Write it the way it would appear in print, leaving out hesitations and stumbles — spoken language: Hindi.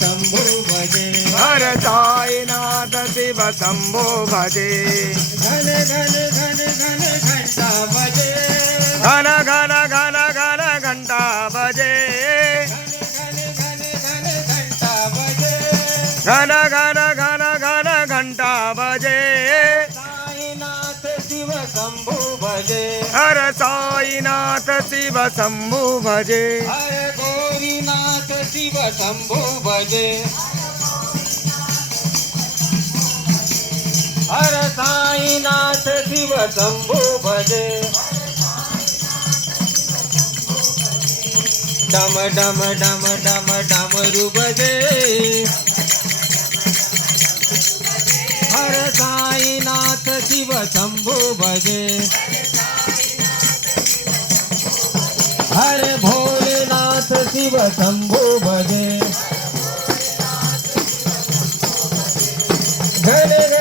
शंभु भजे हर साईनाथ शिव शंभो भजे घन घन घन घन घंटा बजे घन घन घन घन घंटा बजे घन घन घन घन घंटा बजे घन घन घन घंटा बजे साईनाथ शिव शंभु भजे हर साईनाथ शिव शंभु भजे हर गौरीनाथ शिव शंभु भजे हर साईनाथ शिव शंभु भजे डम डम डम डम डमरू बजे हर साईनाथ शिव शंभु भजे हर भोलेनाथ शिव शंभु भजे घन